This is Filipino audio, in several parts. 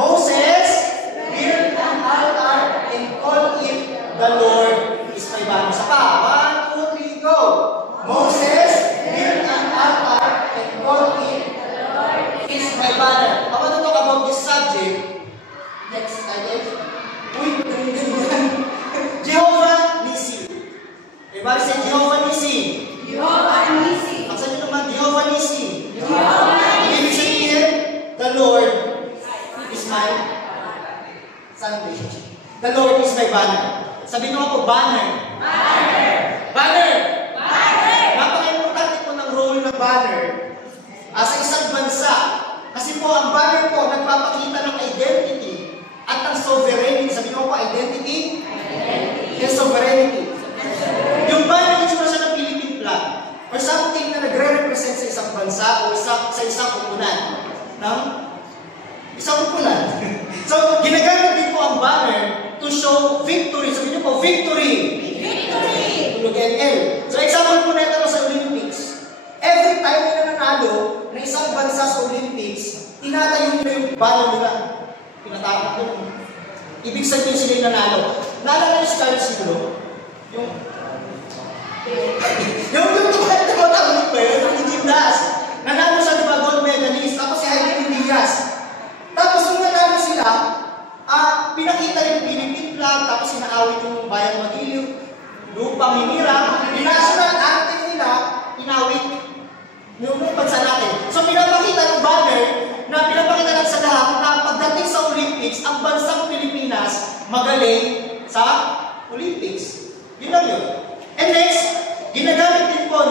Moses built an altar and called it the Lord is my banner. Sa pa, 1, 2, 3, go! Moses built an altar and called it the Lord is my banner. I want to talk about this subject. Next slide. Uy, ganyan. Jehovah Nissi. Everybody say Jehovah Nissi. Jehovah Nissi. Paksa nyo naman, Jehovah Nissi. Jehovah Nissi. Ibig sabihin, the Lord is my Sunday. The Lord is my banner. Sabi nyo ako, banner. Banner. Banner. Banner. Napaka-importante po ng role ng banner sa isang bansa. Kasi po, ang banner po, nagpapakita ng identity at ng sovereignty. Sabi nyo ako, identity and sovereignty. Yung banner, ito na siya ng Philippine flag or something na nagre-represent sa isang bansa o sa isang kupunan. Isang kupunan. So, ginagamit din po ang banner to show victory. Sabi niyo po, victory! Victory! Tulog NL. So, example po na ito sa Olympics. Every time na nanalo ng isang bansa sa Olympics, tinatayo nila yung banner nila. Pinatapak ko. Ibig sabihin sila yung nanalo. Naalala yung start siguro? Yung tukad na matawag pa yun, yung gymnast. Nanalo siya, diba, gold medalist. Tapos si Hailey Diaz. Tapos nung nanalo sila, pinakita yung Philippine flag, tapos inaawit yung Bayang Magiliw, Lupang Minira, national anthem nila, inawit yung bansa natin. So pinapakita ng banner, na pinapakita lang sa lahat na pagdating sa Olympics, ang bansang Pilipinas magaling sa Olympics. Yun lang yun. And next, ginagamit din po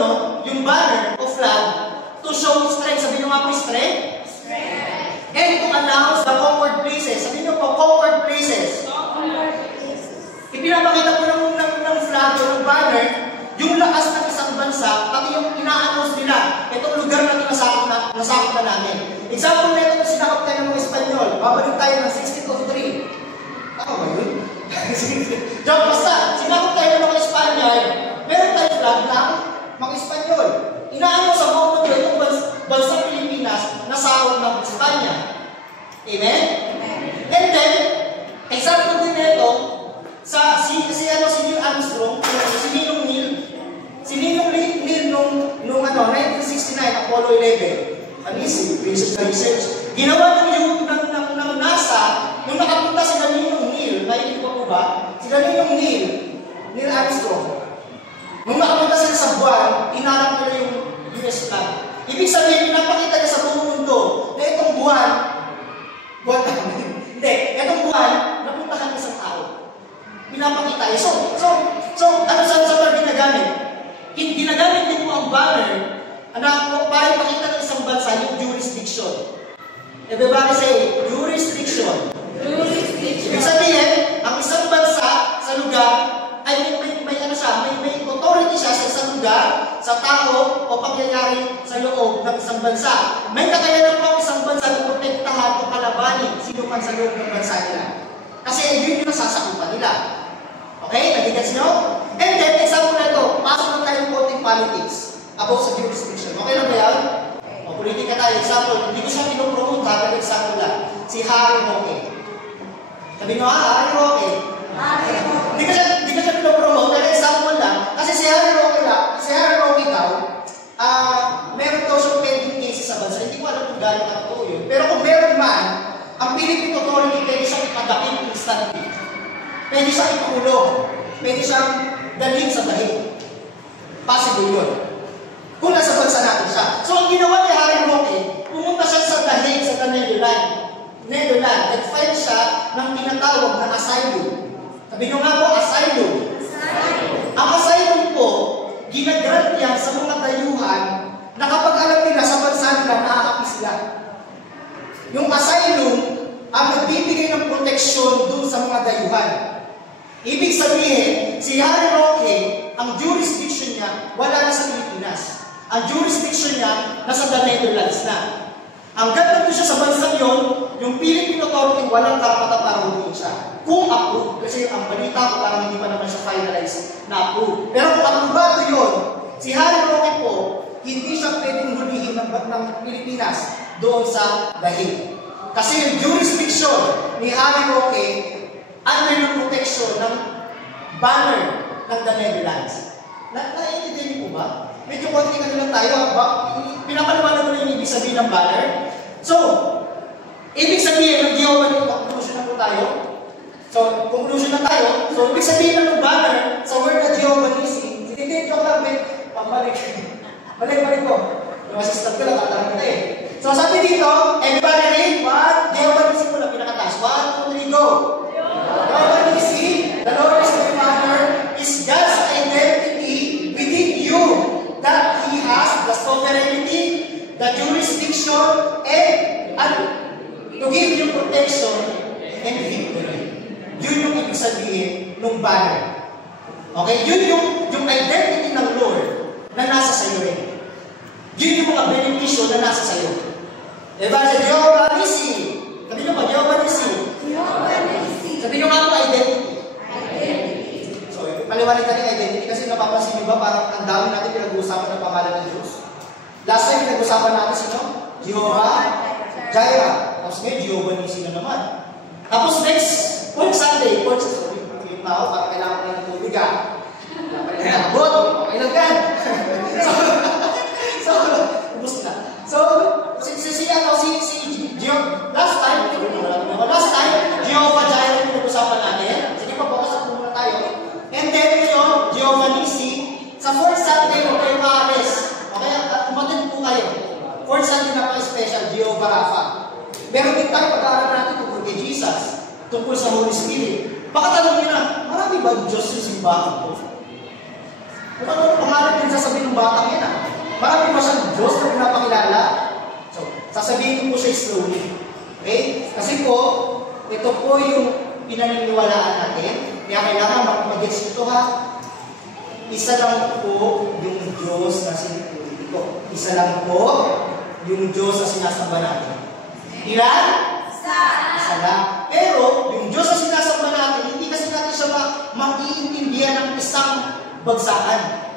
yung banner o flag to show strength. Sabi nyo nga po strength? Strength. And to announce the conquered places. Sabi nyo po, conquered places. Ipinapakita po ng flag o ng banner yung lakas ng isang bansa, pati yung ina-announce nila, itong lugar na ito nasakop na namin. Example na ito, sinakop tayo ng mga Espanyol. Babalik tayo ng 1603. Tama ba yun? Diyan, basta, sinakop tayo ng mga Espanyol, meron tayo flag ng mga Espanyol. Ina-announce sa buong mundo itong bansang Pilipinas na sakop ng Espanya. Amen? And then, example din na ito, si Neil Armstrong, si Ninong Neil nung 1969, Apollo 11, research. Ginawa ng NASA, nung nakapunta sila Ninong Neil, naiinip ko po ba? Sila Ninong Neil Armstrong. Nung nakapunta sila sa buwan, inarap nila yung US flag. Ibig sabihin, pinapakita niya sa buong mundo na itong buwan, napuntahan ng isang tao. Pinapakita niya. So, ano sa ginagamit? Ginagamit din po ang banner para ipakita ng isang bansa yung jurisdiction. Everybody say, jurisdiction. Ibig sabihin, ang isang bansa sa lugar ay may authority siya sa isang lugar, sa tao o pangyayari sa loob ng isang bansa. May kakayanan po ang isang bansa na protektahan o kalabanin sino man sa loob ng bansa nila. Kasi yun yung nasasakupan nila. Okay? Nagigets nyo? And then, example na ito, pasok na tayo konting politics about sa jurisdiction. Okay lang ba yan? O, politika tayo. Example, hindi ko siya pinopromote ha, pero example lang. Si Harry Roque. Sabi nyo Harry Roque. Hindi ko siya pinopromote, pero example lang. Kasi si Harry Roque daw, meron daw siyang pending cases sa bansa. Hindi ko alam kung gano'n ang totoo yun. Pero kung meron man, ang Philippine Authority pwede siyang ipadakip instantly. Pwede siyang ipakulong. Pwede siyang dalhin sa dahil. Possible yun. Kung nasa bansa natin siya. So, ang ginawa ni Harry Roque, pumunta siya sa dahil sa Netherlands. Nag-file siya ng tinatawag na asylum. Sabi nyo nga po, asylum. Ang asylum po, ginagrant yan sa mga dayuhan na kapag alam nila sa bansa nila, naaapi sila. Yung asylum ang nagbibigay ng proteksyon dun sa mga dayuhan. Ibig sabihin, si Harry Roque, ang jurisdiction niya, wala na sa Pilipinas. Ang jurisdiction niya, nasa the Netherlands na. Hanggat nandun siya sa bansang yon, yung Philippine Authority, walang karapatan para huliin siya. Kung approve, kasi ang balita ko parang hindi pa naman siya finalize na approve. Pero kung aprobado yun, si Harry Roque po, hindi siya pwedeng hulihin ng Pilipinas doon sa dahil. Kasi yung jurisdiction ni Harry Roque under yung protection ng banner ng the Netherlands. Naiintindihan niyo po ba? Medyo konti na lang tayo. Pinapaliwanag ko na yung ibig sabihin ng banner. So, ibig sabihin ng Jehovah, conclusion na po tayo. So, conclusion na tayo. So, ibig sabihin ng banner sa word na Jehovah Nissi. Sige, joke lang, pambalik. Balik ko. Yung assistant ko lang, katalang kita eh. So, sabi dito, everybody read what? Jehovah Nissi po lang pinakataas. 1, 2, 3, go! Jehovah Nissi, the Lord is the Father, is God's identity within you, that He has the sovereignty, the jurisdiction, and to give you protection and victory. Yun yung ibig sabihin ng banner. Okay? Yun yung identity ng Lord na nasa sayo rin. Yun yung mga benepisyo na nasa sayo. Diba? Jehovah Nissi. Sabi nyo ba? Jehovah Nissi. Sabi nyo nga po, identity. So, paliwanag ka yung identity kasi napapansin nyo ba parang ang dami natin pinag-uusapan ng pangalan ng Diyos. Last time pinag-uusapan natin sino? Jehovah Jireh. Tapos ngayon, Jehovah Nissi na naman. Tapos next, Fourth Sunday, sorry, yung tao, parang kailangan ko ng tubig ka. Nakabot, okay lang yan. So, ubus na. So, last time, Jehovah Jireh yung pinag-usapan natin. Sige pa, bukas na muna tayo. And then, yun, Jehovah Nissi, sa Fourth Sunday, huwag kayong aalis. Okay, umatid po kayo. Fourth Sunday na pa-special, Jehovah Rapha. Meron din tayo pag-aaral natin tungkol kay Jesus, tungkol sa Holy Spirit. Baka tanong nyo na, marami ba Diyos yung simbahan ko? Kung ano pangalan din sasabihin ng batang yan, marami ba siyang Diyos na pinapakilala? So, sasabihin ko po siya slowly. Okay? Kasi po, ito po yung pinaniniwalaan natin. Kaya kailangan mag-gets ito ha. Isa lang po yung Diyos na sinipuli ko. Isa lang po yung Diyos na sinasamba natin. Ilan? Isa lang. Pero, yung Diyos na sinasamba natin, hindi kasi natin siya mag-iintindihan ng isang bagsakan.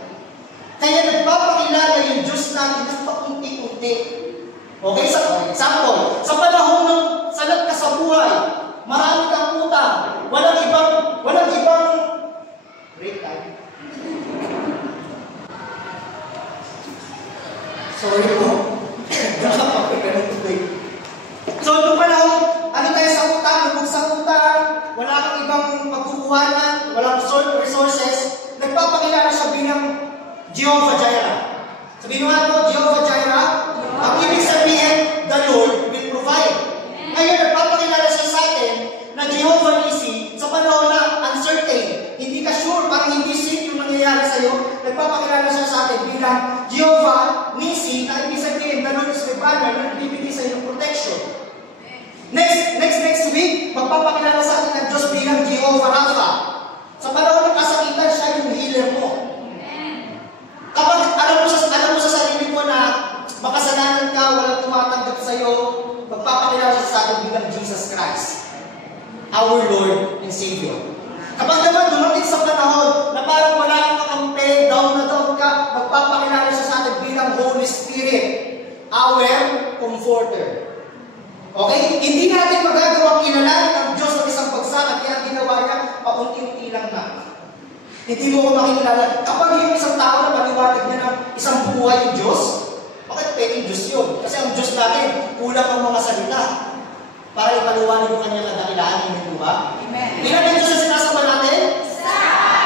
Kaya nagpapakilala yung Diyos natin ng pakunti-kunti. Okay? Example, sa panahon ng salat ka sa buhay, marami kang utang, walang ibang break time. Sorry po. So, nung panahon, ano tayo sa utang, lubog sa utang, wala kang ibang pagkukuhanan, walang resources, nagpapakilala siya bilang Jehovah Jireh. Sabihin nga po, Jehovah Jireh, ang ibig sabihin, the Lord will provide. Ngayon, nagpapakilala siya sa atin na Jehovah Nissi sa panahon na uncertain. Hindi ka sure, parang hindi safe yung nangyayari sa'yo. Nagpapakilala siya sa atin bilang Jehovah Nissi, na ibig sabihin, the Lord is the banner na nagbibigay sa iyo protection. Next week, magpapakilala sa atin ng Diyos bilang Jehovah Rapha. Sa panahon ng kasakitan, siya yung healer mo. Kapag alam mo sa sarili mo na makasalanan ka, walang tumatanggap sa iyo, magpapakilala siya sa atin bilang Jesus Christ, our Lord and Savior. Kapag naman dumating sa panahon na parang wala kang kakampi, down na down ka, magpapakilala siya sa atin bilang Holy Spirit, our Comforter. Okay? Hindi natin magagawang kilalanin ang Diyos ng isang bagsakan, kaya ang ginawa niya, paunti-unti lang na. Hindi mo ko makikilala. Kapag yung isang tao na paniwalag niya ng isang buhay yung Diyos, bakit pwedeng Diyos yun? Kasi ang Diyos natin, kulang ang mga salita para ipaliwanag yung kanyang kadakilaan, hindi ba? Amen. Ilan ang Diyos na sinasama natin?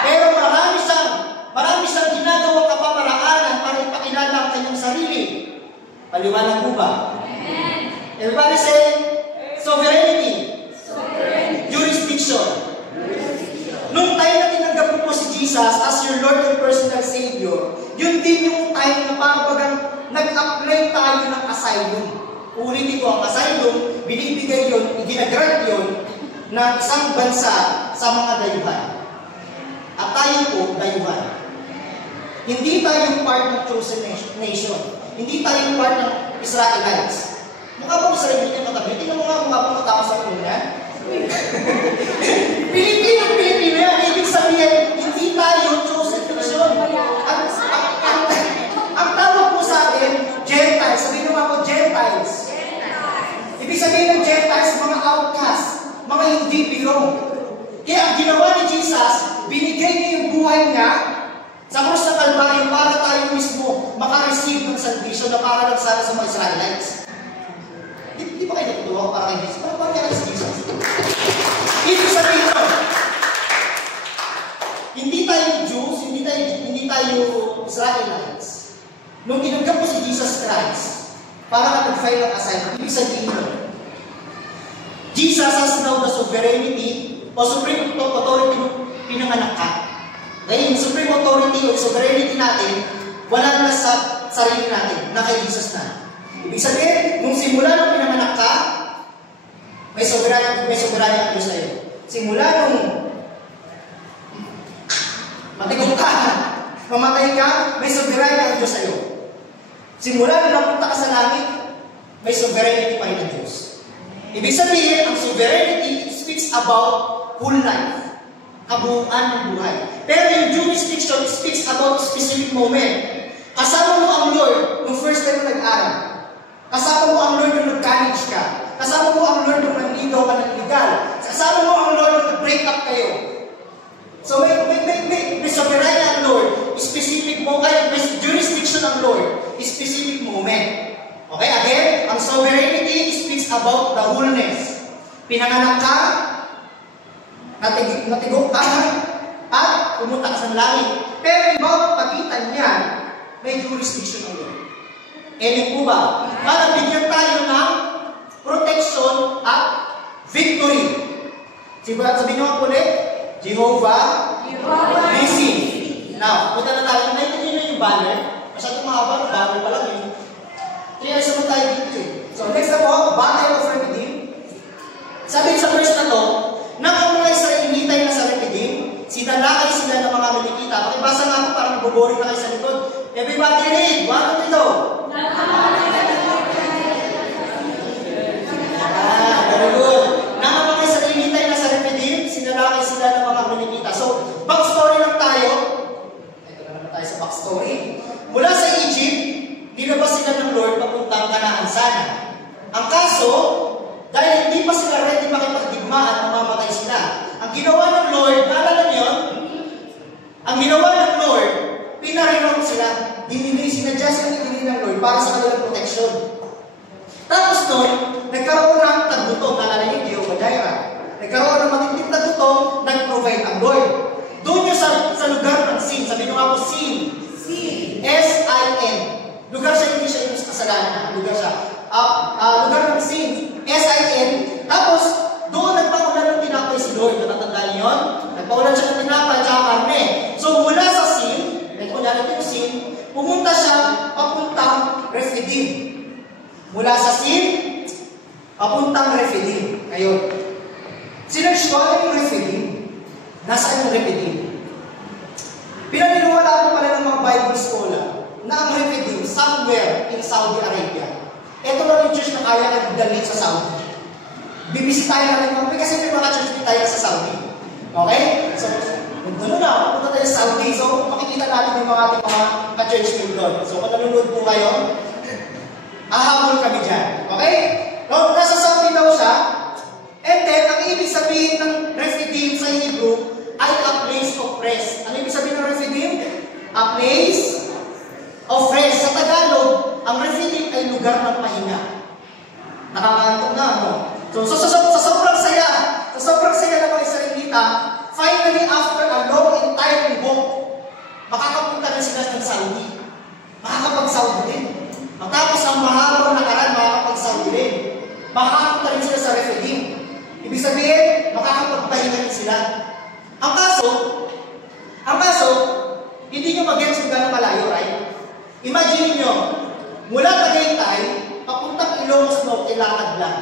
Pero marami siyang ginagawang kapamaraanan para ipakilala ang kanyang sarili. Paliwanag mo ba? Amen. Everybody say, sovereignty. Jurisdiction. Nung time na tinanggap mo po si Jesus as your Lord and personal Savior, yun din yung time na parang nag-apply tayo ng asylum. Ulitin ko, ang asylum, binibigay yun, ginagrant yun ng isang bansa sa mga dayuhan. At tayo po, dayuhan. Hindi tayo part ng chosen nation. Hindi tayo part ng Israelites. Mukha ba Israel yung katabi? Tingnan mo nga mukha ba matao sa kanya? Pilipino yan. Ibig sabihin, hindi tayo chosen nation. Ang tawag po sa atin, Gentiles. Sabihin mo nga po, Gentiles. Ibig sabihin ng Gentiles, Hindi biro. Kaya ang ginawa ni Jesus, binigay niya yung buhay niya sa krus ng Kalbaryo para tayo mismo makareceive ng salvation na para lang sana sa mga Israelites. Di ba kayo natutuwa para kay Jesus? Para kay Jesus? Ibig sabihin ko, hindi tayo Jews, hindi tayo Israelites. Nung tinanggap mo si Jesus Christ, para nag-file ng assignment, ibig sabihin ko, Jesus has now the sovereignty o supreme authority nung pinanganak ka. Dahil yung supreme authority o sovereignty natin, wala na sa sarili natin, na kay Jesus na. Ibig sabihin, nung simula nung pinanganak ka, may soberanya ang Diyos sa'yo. Simula nung matigong ka, mamatay ka, may soberanya ang Diyos sa'yo. Simula nung napunta ka sa langit, may sovereignty pa rin ang Diyos. Ibig sabihin, ang sovereignty speaks about whole life, kabuuan ng buhay. Pero yung jurisdiction speaks about specific moment. Kasama mo ang Lord nung first time mo nag-aral. Kasama mo ang Lord nung nag-college ka. Kasama mo ang Lord nung nanligaw ka ng legal. Kasama mo ang Lord nung nag-break up kayo. So may soberanya ang Lord, specific moment, may jurisdiction ang Lord, specific moment. Okay, again, ang sovereignty speaks about the wholeness. Pinanganak ka, natigok ka, at pumunta ka sa langit. Pero yung bawat pagitan niyan, may jurisdiction ang Lord. Elim po ba? Para bigyan tayo ng protection at victory. Sabihin nyo ang ulit, Jehovah Nissi. Now, punta na tayo. Naintindihan nyo yung banner? Masyadong mahaba, banner pa lang yun. 3 years naman tayo dito eh. So, next na po, Battle of Rephidim. Sabi sa verse na to, nang ang mga Israelitay na sa Rephidim, sinalakay sila ng mga Milikita. Pakibasa nga po, parang buboring na kayo sa likod. Everybody read, 1, 2, 3. Very good. Nang ang mga Israelitay na sa Rephidim, sinalakay sila ng mga Milikita. So, backstory lang tayo. Ito na naman tayo sa backstory. Mula sa Egypt, nilabas sila ng Lord papuntang Kanaan sana. Ang kaso, dahil hindi pa sila ready makipagdigmaan, mamamatay sila. Ang ginawa ng Lord, naalala niyo? Ang ginawa ng Lord, pinarelong sila. Sinadya sila ng Lord para sa kanilang protection. Tapos nun, nagkaroon ng tagutong, naalala niyo, Jehovah Jireh. Nagkaroon ng matinding tagutong, nag-provide ang Lord. Doon nyo sa lugar ng sin, sabi nyo nga po, sin. S-I-N. Lugar siya, hindi siya yung kasalanan. Lugar siya. Lugar ng sin. S-I-N. Tapos, doon nagpaulan ng tinapay si Lord. Natatandaan niyo yun? Nagpaulan siya ng tinapay at karne. So, mula sa sin, nagpaulan yung sin, pumunta siya papuntang Rephidim. Mula sa sin, papuntang Rephidim. Ngayon, sinerge ko ano yung Rephidim? Nasaan yung Rephidim? Pinaniniwala po pala ng mga Bible scholar na ang Rephidim somewhere in Saudi Arabia. Ito lang yung church na kaya nagdalhin sa Saudi. Bibisitahin natin kami kasi may mga church din tayo sa Saudi. Okay? So, doon na, pupunta tayo sa Saudi. So, makikita natin yung mga ating mga ka-church din doon. So, kung nalunod po kayo, ahabol kami dyan. Okay? No, nasa Saudi daw siya. And then, ang ibig sabihin ng Rephidim sa Hebrew ay a place of rest. Ano ibig sabihin ng Rephidim? A place of rest. Sa Tagalog, ang Rephidim ay lugar ng pahinga. Nakakantok na, ano? So, sa sobrang saya ng mga Israelita, finally, after a long and tiring walk, makakapunta na sila ng Saudi. Makakapag-Saudi din. Matapos ang mahabang nakaraan, makakapag-Saudi din. Makakapunta rin sila sa Rephidim. Ibig sabihin, makakapagpahinga rin sila. Ang kaso, hindi nyo mag-gets kung gano'ng malayo, right? Imagine nyo, mula Tagaytay, papuntang Ilocos Norte, lakad lang.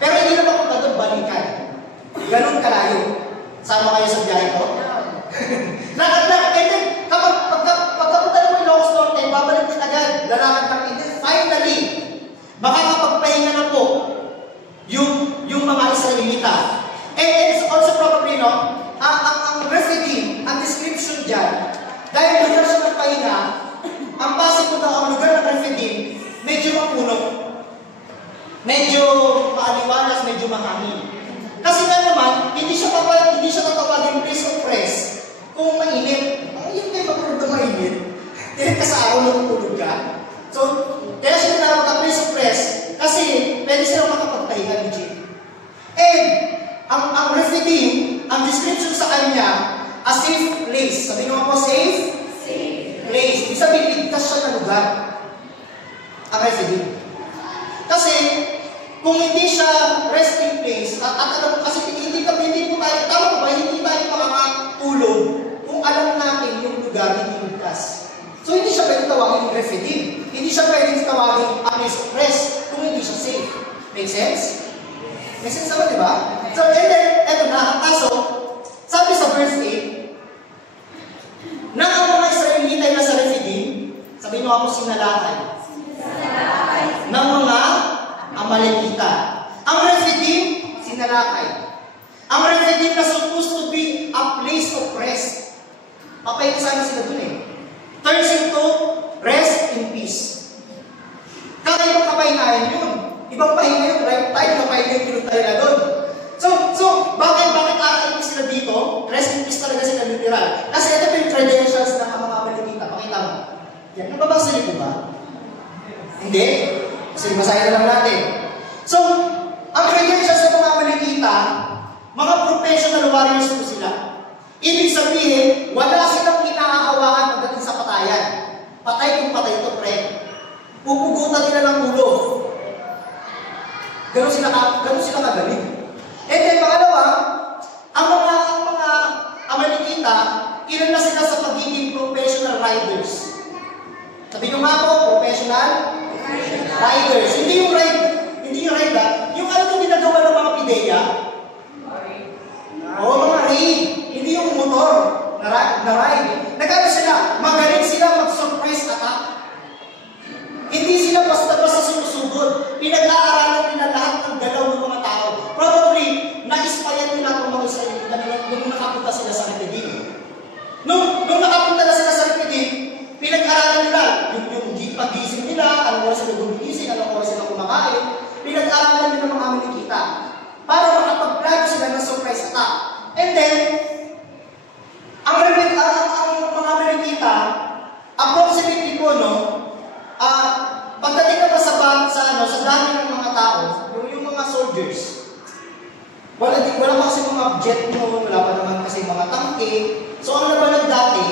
Pero hindi na papunta doon, balikan. Ganun kalayo. Sama kayo sa biyahe ko? Lakad lang. And then, pagkapunta mo Ilocos Norte, babalik din agad. Lalakad lang. And then, finally, makakapagpahinga na po yung mga Israelita. And it's also probably, no, ang Rephidim, ang description dyan, dahil lugar siya ng pahinga, ang pasig mo daw, ang lugar ng Rephidim, medyo mapuno. Medyo maaliwalas, medyo mahangin. Kasi nga hindi siya tatawagin place of rest kung mainit. Yung kayo matulog na mainit. Tinig ka sa araw na tutulog ka. So, kaya siya tinawag na place of rest kasi pwede silang makapagpahinga legit. And, ang Rephidim, ang description sa kanya, a safe place. Sabi nyo po, safe? Safe place. Ibig sabihin, ligtas siya na lugar. Ang Rephidim. Kasi, kung hindi siya resting place, kasi hindi po tayo, tama ba, hindi tayo makakatulog kung alam natin yung lugar hindi ligtas. So, hindi siya pwedeng tawagin yung Rephidim. Hindi siya pwedeng tawagin a place of rest kung hindi siya safe. Make sense? Make sense naman, di ba? So, and then, eto na, ang kaso, sabi sa verse 8, na ang mga Israelita ay nasa Rephidim, sabi nyo ako sinalakay. Ng mga Amalekita. Ang Rephidim, sinalakay. Ang Rephidim na supposed to be a place of rest. Papayin sana sila dun eh. Turns into rest in peace. Kakaibang kapahingayan yun. Ibang pahinga yun, right? Tayo na pahinga yung tayo na doon. So, bakit kakaibig sila dito? Rest in peace talaga sila literal. Kasi ito yung credentials ng mga Amalekita. Pakita mo. Yan, nababasa niyo po ba? Hindi. Kasi basahin na lang natin. So, ang credentials ng mga Amalekita, mga professional warriors po sila. Ibig sabihin, wala silang kinaahawakan pagdating sa patayan. Patay kung patay ito, pre. Pupugutan nila ng ulo. Ganun sila kagaling. And then, pangalawa, ang mga Amalekita, ilan na sila sa pagiging professional riders. Sabi nyo nga po, professional riders. Hindi yung ride, yung ano yung ginagawa ng mga pideya? Oo, mga raid. Hindi yung motor na ride. Nagano sila, magaling sila mag-surprise attack. Hindi sila basta-basta sinusugod. Pinag-aaralan nila lahat ng galaw ng mga tao. Probably, na-inspire nila kung mga Israelita nung nakapunta sila sa Rephidim. Nung nakapunta na sila sa Rephidim, pinag-aralan nila yung pag-gising nila, anong oras sila gumigising, anong oras sila kumakain. Pinag-aralan nila mga Amalekita para makapag-plan sila ng surprise attack. And then, ang mga Amalekita, approximately po, pagdating naman sa dami ng mga tao, yung mga soldiers, wala pa kasi mga jet noon, wala pa naman kasi mga tangke. So, ang labanan dati,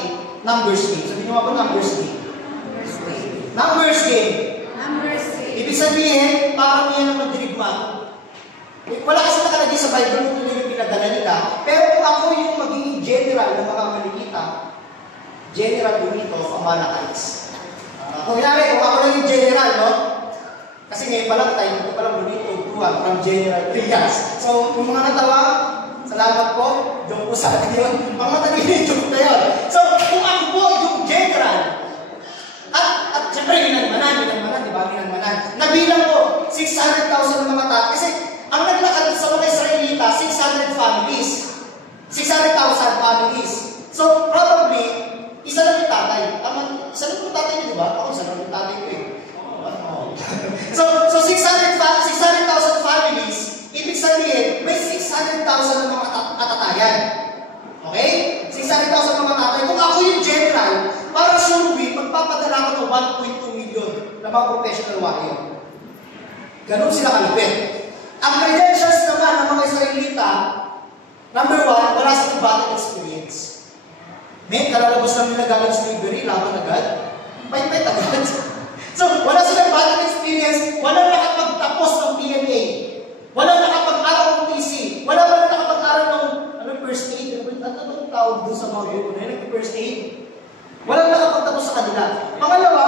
numbers game. Sabi nyo ba numbers game? Numbers game. Ibig sabihin, parang yan ang magdirigma. Wala kasi nakalagay sa Bible kung yun yung pinadala nila. Pero kung ako yung magiging general ng mga Amalekita, General Benito of Amalekites. Kung ako lang yung general, no? Kasi ngayon pa lang tayo, ito pa lang Benito from General Trias. So, yung mga natawa, salamat po, joke po sa atin yun. Ang matalino yung joke na yun. So, kung ako po yung general, at siyempre, hinanmanan, di ba? Hinanmanan. Nabilang ko, 600,000 ng mga tao. Kasi, ang naglakad sa mga Israelita, 600,000 families. So, probably, isa lang yung tatay. Isa lang yung tatay niyo, di ba? Ako, isa lang yung tatay ko eh. So 600,000 families, ibig sabihin, may 600,000 ng mga katatayan. Okay? 600,000 ng mga tatay. Kung ako yung general, para sure magpapadala ko ng 1.2 million na mga professional warrior. Ganun sila kalupit. Ang credentials naman ng mga Israelita, number 1, wala silang battle experience. May kalalabas lang nila galing slavery, laban agad. Pait-pait agad. So, wala silang battle experience, walang nakapagtapos ng PMA, walang nakapag-aral ng PC, wala ba nakapag-aral ng first aid? Ano tawag doon sa mga yun? Ano first aid? Walang nakapagtapos sa kanila. Pangalawa,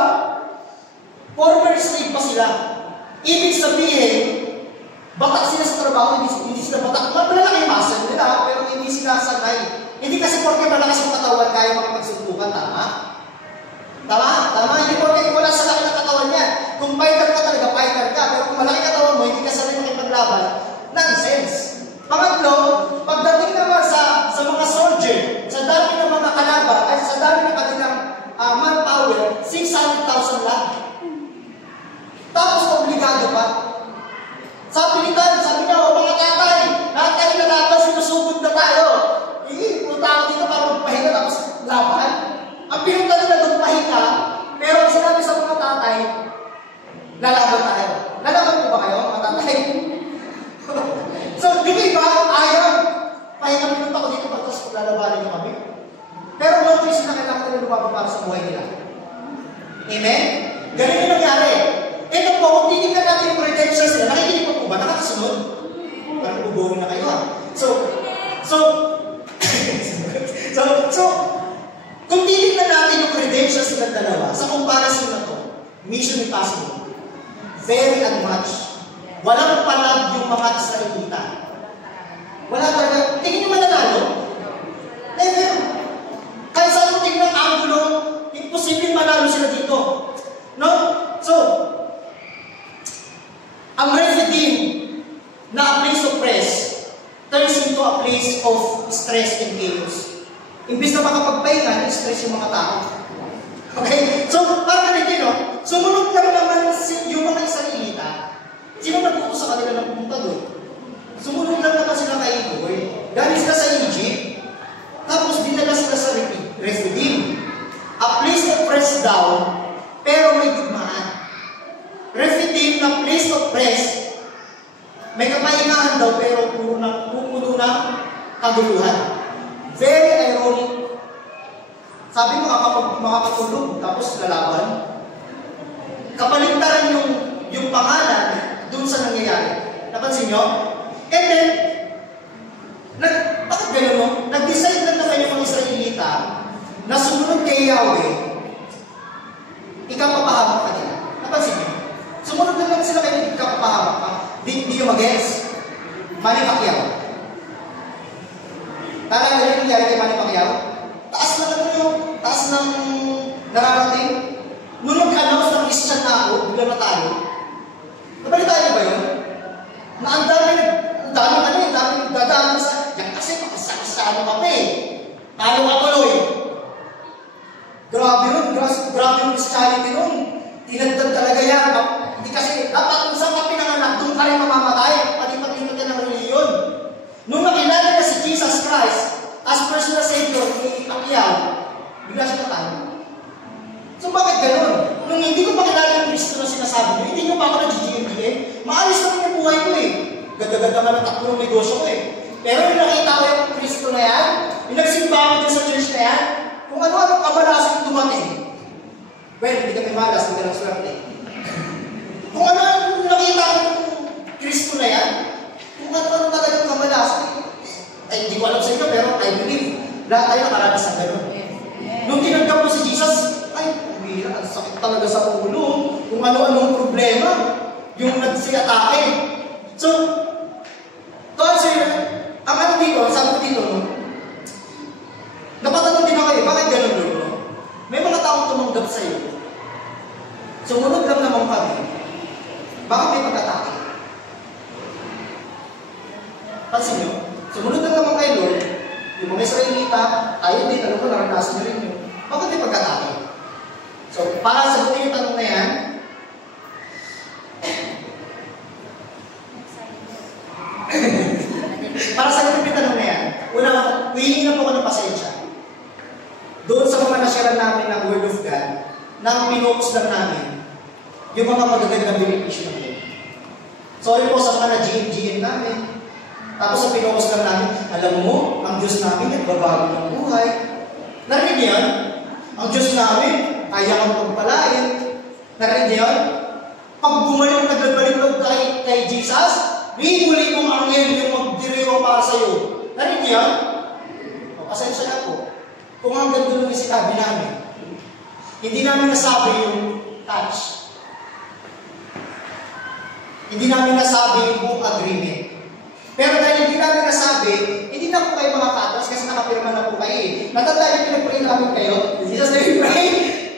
former slave pa sila. Ibig sabihin, batak sila sa trabaho, hindi sila batak. Malalaki yung muscle nila, pero hindi sila sanay. Hindi kasi porque malakas yung katawan, kaya makapagsuntukan, tama? Hindi porque wala sa laki ng katawan yan. Kung fighter ka talaga, fighter ka. Pero kung malaki katawan mo, hindi ka sanay makipaglaban, nonsense. Pangatlo, pagdating naman sa mga soldier, sa dami ng mga kalaban, ay sa dami ng kanilang manpower, 600,000 lang. Tapos obligado pa. Sabi niya, mga tatay, lahat kayo na laban, sinusugod na Amen? Ganun yung nangyari. Ito po, kung titignan natin yung credentials nila, nakikinig pa po ba? Nakakasunod? Parang bubawin na kayo ha. Kung titignan natin yung credentials ng dalawa, sa comparison na to, Mission Impossible, very unmatched. Walang palag yung mga Israelita. Wala talaga. Tingin nyo mananalo? Never. Kahit saan mo tingnan ang angulo, imposible manalo sila dito. No? So, ang Rephidim na a place of rest turns into a place of stress and chaos. Imbis na makapagpahinga, stress yung mga tao. Okay? So, parang ganito, no? Sumunod lang naman yung mga Israelita. Sino nagpupo sa kanila na pumunta doon? Sumunod lang naman sila kay Lord. Galing sila sa Egypt. Tapos dinala sila sa Rephidim. A place of rest daw, pero may digmaan. Rephidim na place of rest, may kapahingahan daw, pero pupuno ng kaguluhan. Very ironic. Sabi mo, makakatulog, tapos lalaban. Kapaligtaran yung pangalan dun sa nangyayari. Napansin nyo? And then, bakit gano'n mo? Nag-decide na naman yung mga Israelita na sumunod kay Yahweh, ikapapahamak ka nila. Napansin nyo? Sumunod na lang sila kayo, ikapapahamak ka. Di yung mag-guess. Manny Pacquiao. Tala na yung nangyari kay Manny Pacquiao? Taas ng nararating. Nung nag-announce ng Christian na ako, bigla natalo. Nabalitaan niyo ba yun? Na ang daming dadaan sa, yan kasi makasakasano ka pa eh. Talo ka tuloy. Grabe yung Christianity nun. Tinagdag talaga yan. Hindi kasi, dapat kung saan ka pinanganak, doon ka rin mamamatay. Palipat-lipat yan ng reliyon. Nung nakilala na si Jesus Christ, as personal Savior ni Pacquiao, bigla siya natalo. So bakit gano'n? Nung hindi ko pakilala yung Kristo na sinasabi niyo, hindi nyo pa ako nag-GMBA, maalis naman yung buhay ko eh. Ganda-ganda man ang takbo ng negosyo ko eh. Pero yung nakita ko yung Kristo na yan, yung nagsimba ko dyan sa church na yan, kung ano-ano kabalasan yung dumating. Well, hindi kami malas, hindi ka lang swerte. Kung ano-ano nakita ko yung Kristo na yan, kung ano-ano talagang kabalasan, ay hindi ko alam sa inyo, pero I believe, lahat tayo nakaranas sa gano'n. Nung tinanggap ko si Jesus, ang sakit talaga sa ulo, kung ano-anong problema, yung nagsiyatake. So, to answer, ang ano dito, sabi ko dito, no? Napatanong din ako eh, bakit ganun doon? No? May mga taong tumanggap sa'yo. Sumunod lang naman kami. Bakit may pagkatake? Pansin nyo, sumunod lang naman kay Lord, yung mga Israelita, tayo din, alam ko, naranasan nyo rin yun. Bakit may pagkatake? So, para sagutin yung tanong na yan, para sagutin yung tanong na yan, una, huwihin na po ako ng pasensya. Doon sa mga nasyaran namin ng Word of God, na pinukus lang namin, yung mga magagandang benepisyo ng Lord. Sorry po sa mga na-GM namin. Tapos sa pinukus lang namin, alam mo, ang Diyos namin, nagbabago ng buhay. Narinig niyo yan? Ang Diyos namin, kaya kang pagpalain. Narinig niyo yun? Pag bumalik, nagbalik kay Jesus, muli mong anghel yung magdiriwang para sa'yo. Narinig niyo yun? O, pasensya na po. Kung hanggang doon yung sinabi namin, hindi namin nasabi yung touch. Hindi namin nasabi yung book agreement. Pero dahil hindi namin nasabi, hindi na po kayo mga katras kasi nakapirma na po kayo eh. Natanda yung pinag-pray namin kayo. Jesus name we pray.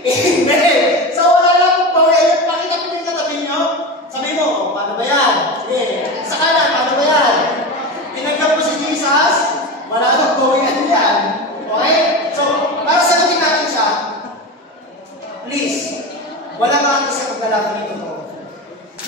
Amen. So wala lang po pa. Pakita po yung katabi nyo. Sabi mo, oh, paano ba yan? Sige. Sa kanan, paano ba yan? Tinanggap po si Jesus. Wala nang gawin yan. Okay? So, para sagutin natin siya, please, wala ka natin sa paglalaki nito po.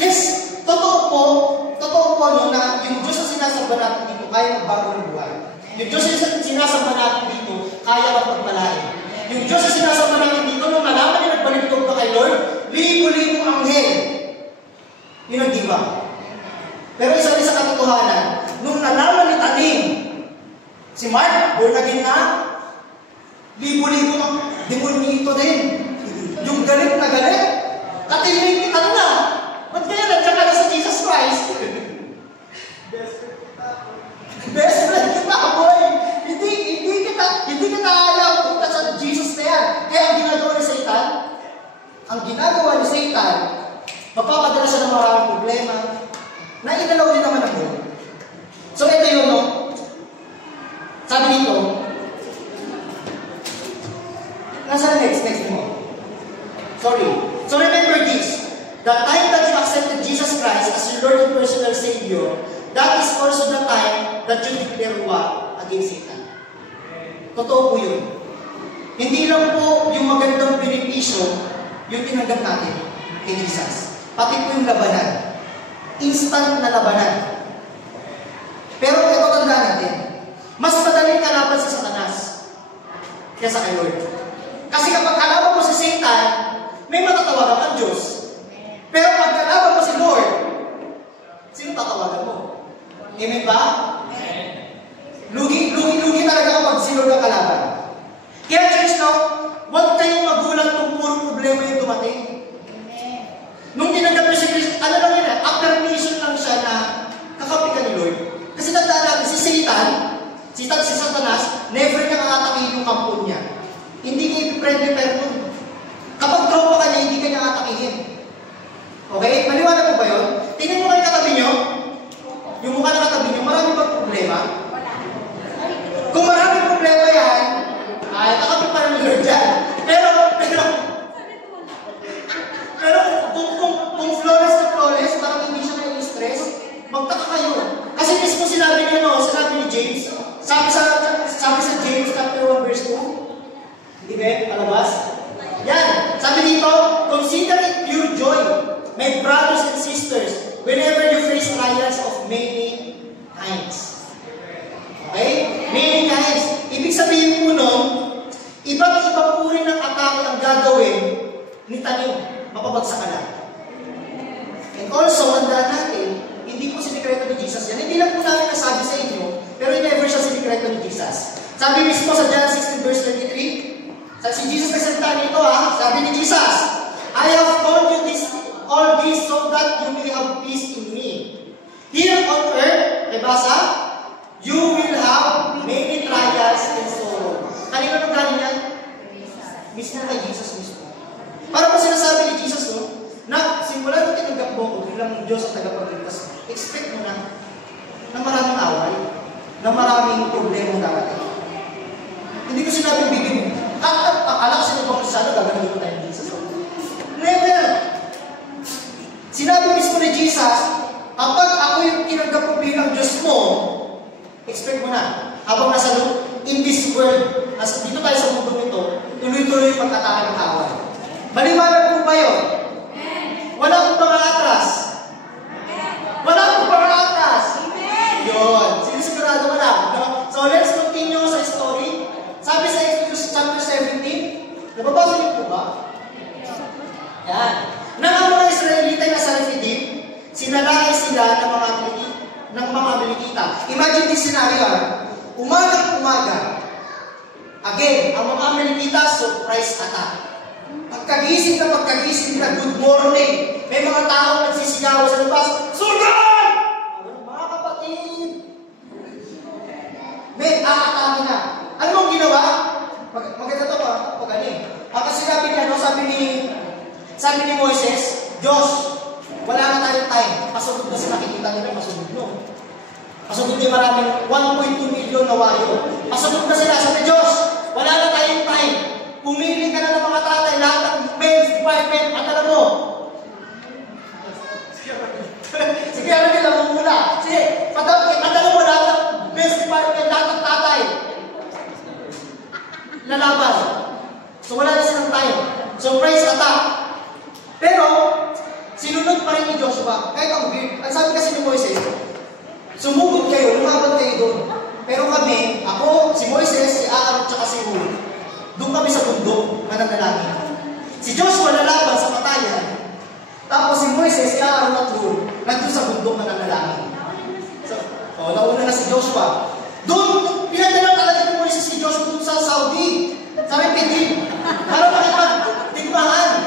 Yes, totoo po no, na yung Diyos na sinasamba natin dito, kaya magbago ng buhay. Yung Diyos na sinasamba natin dito, kaya magpagpalain. Yung Diyos na sinasamba natin dito, nung nalaman niya nagbaligtog ka kay Lord, libo-libong anghel. Yun ang diba. Pero isa rin sa katotohanan, nung nalaman ni Tanim, si Mark, born again na, libo-libong ang demonito din. Yung galit na galit. Katilig kita na. Ba't kaya nandiyan ka na sa Jesus Christ? Best friend kita, boy. Hindi kita ayaw punta sa Jesus na yan. Kaya ang ginagawa ni Satan, mapapadala siya ng maraming problema na inalaw din naman ng Lord. So ito yun, no? Sabi dito, nasa next mo. Sorry. So remember this. The time that you accepted Jesus Christ as your Lord and personal Savior, that is also the time that you declare war against Satan. Totoo po yun. Hindi lang po yung magandang benepisyo yung tinanggap natin kay Jesus. Pati po yung labanan. Instant na labanan. Pero ito tandaan natin. Mas madaling kalaban sa Satanas kaysa kay Lord. Kasi kapag kalaban mo si Satan, may matatawagan kang Diyos. Pero pag kalaban mo si Lord, sino tatawagan mo? Amen ba? Lugi talaga kapag si Lord ang kalaban. Kaya church, no, huwag kayong magulat kung puro problema yung dumating. Nung tinanggap niyo si Christ, ano lang yun, affirmation lang siya na kakapikan ni Lord. Kasi tandaan natin, si Satanas, never niya kakatakihin yung kampo niya. Hindi niya i-prepare nun. Kapag tropa ka niya, hindi ka niya katakihin. Okay? Maliwanag po ba yun? Tingnan mo kayo katabi niyo. Yung mukha na katabi niyo, marami bang problema? Kung maraming problema yan, ay, kakapit pa ng Lord dyan. Pero, kung flawless na flawless, parang hindi siya na-stress, magtaka kayo. Kasi mismo sinabi niya, no, sinabi ni James, sabi sa James chapter 1 verse 2, hindi ba, palabas? Yan, sabi dito, consider it pure joy, my brothers and sisters, whenever you face trials of many kinds. Okay? Many kinds. Ibig sabihin po nun, iba't iba po rin ang atake ang gagawin ni tanim. Mapabagsak ka lang. And also, tandaan natin, hindi po sinikreto ni Jesus yan. Hindi lang po namin nasabi sa inyo, pero never siya sinikreto ni Jesus. Sabi mismo sa John 16 verse 23, si Jesus nagsalita nito sabi ni Jesus, I have told you all this so that you may have peace in me. Here on earth, basa, you will have many trials and sorrow. Kanina nang galing yan? Mismo kay Jesus mismo. Para po sinasabi ni Jesus, no, na simula nung tinanggap mo ko bilang Diyos at tagapagligtas, expect mo na maraming away, na maraming problemang darating. Hindi ko sinabing bigyan mo. Akala ko sino bang sana gagawin ko tayo ni Jesus. Never! Sinabi mismo ni Jesus, kapag ako yung tinanggap mo bilang Diyos mo, expect mo na, habang nasa in this world, dito tayo sa mundo nito, tuloy-tuloy yung pagkatake ng away. Maliwanag po ba yun? Wala akong mga atras. Wala akong mga atras. Yun. Sinisigurado mo lang. No? So let's continue sa story. Sabi sa Exodus chapter 17, nababasa niyo po ba? Yan. Nang ang mga Israelita na sa Refidim, sinalay sila ng mga Amalekita. Imagine this scenario. Umaga. Again, ang mga Amalekita, surprise attack. Pagkagising na good morning. May mga tao nagsisigaw sa labas, Sultan! Mga kapatid! May aatake na. Ano mong ginawa? Maganda to pag ano eh. Kasi sinabi niya, no, sabi ni Moises, Diyos, wala na tayong time. Pasugod na sa nakikita nila, masugod no. Pasugod niya maraming 1.2 million na wayo. Pasugod na sila, sabi Diyos, wala na tayong time. Pumili ka na ng mga tatay, lahat ng men's department, at alam mo. Sige, ano nila, mamula. Sige, patalo mo lahat ng men's department, lahat ng tatay. Lalaban. So wala na silang time. Surprise attack. Pero, sinunod pa rin ni Joshua. Kahit ang weird. Ang sabi kasi ni Moises, sumugod kayo, lumaban kayo doon. Pero kami, ako, si Moises, si Aaron, at si Hul, doon kami sa bundok, mananalangin. Si Joshua lalaban sa patayan. Tapos si Moises, si Aaron at Hul, nandun sa bundok mananalangin. So, nauna na si Joshua. Doon, pinadala talaga ni Moises si Joshua doon sa Saudi, sa Refidim, para makipagdigmaan.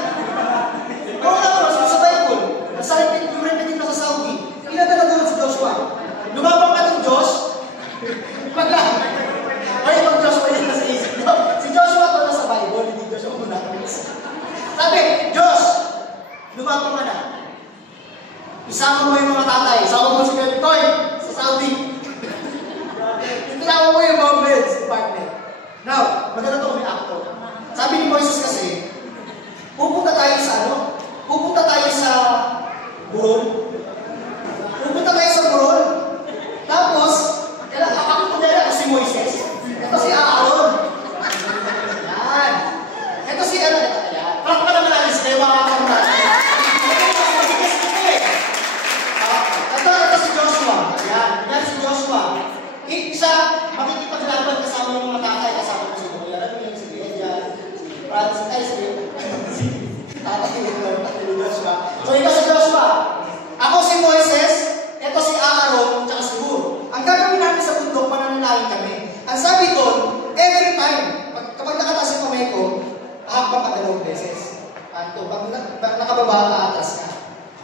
time, kapag nakataas yung kamay ko, ahakbang ka 2 beses. Kanto, pag nakababa ka, atras ka.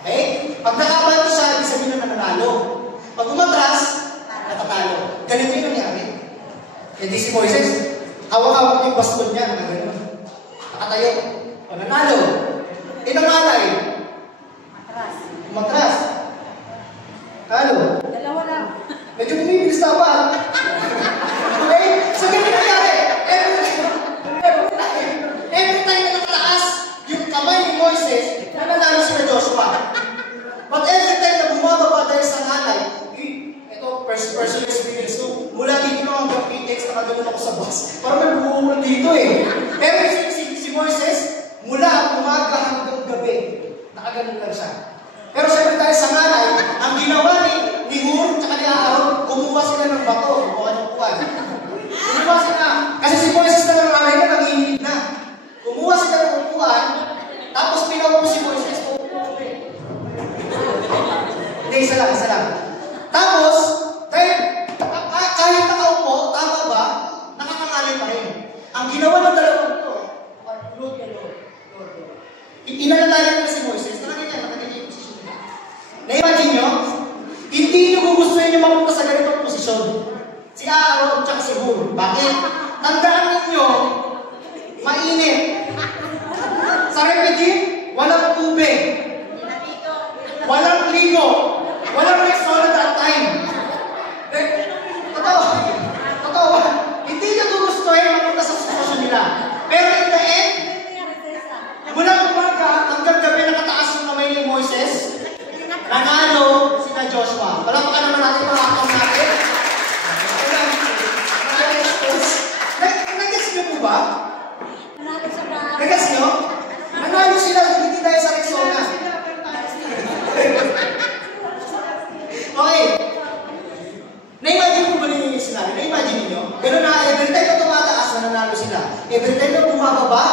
Okay? Pag nakabanto siya, ibig sabihin na nanalo. Pag umatras, natatalo. Ganito yung nangyari. Hindi si Moises, hawak-hawak yung baston niya, gano'n. Nakatayo. O nanalo. Nangalay. Umatras. Talo. Dalawa lang. Medyo bumibilis na pa. Okay? So, ganito nangyari. Every time na nakataas yung kamay ni Moises, nanalo sila Joshua. But every time na bumababa dahil sa ngalay, ito, personal experience ko, mula dito lang hanggang PTX, nakaganoon ako sa bus. Parang may bumumunod dito eh. Pero si Moises, mula umaga hanggang gabi, nakaganon lang siya. Pero syempre dahil sa ngalay, ang ginawa ni Hur, tsaka ni Aaron, kumuha sila ng bato, kumuha ng kuwan. Kumuha sila, kasi si Moises na nangalay na, nangihinid na. Kumuha sila ng upuan, tapos pinaupo si Moises. Hindi, isa lang. Tapos, kahit nakaupo, tama ba, nakakangalay pa rin. Ang ginawa ng dalawang ito, Lord. Inalalayan na si Moises, nakakita yung posisyon niya. Na-imagine nyo, hindi nyo gugustuhin yung mapunta sa ganitong posisyon. Si Aaron at si Hur. Bakit? Tandaan ninyo, mainit. Sa refugee, walang tubig. Walang ligo. Walang restaurant at time. Totoo. Hindi nyo gugustuhin mapunta sa sitwasyon nila. Pero in the end, mula umaga hanggang gabi nakataas yung kamay ni Moises, nanalo sina Joshua. Palakpakan naman natin mga akong natin. Nag-guess nyo po ba? Nag-guess nyo? Nanalo sila, hindi tayo sa Arizona. Okay. Na-imagine po ba ninyo yung sinabi? Na-imagine ninyo? Ganun na, every time na tumataas, nanalo sila. Every time na bumababa,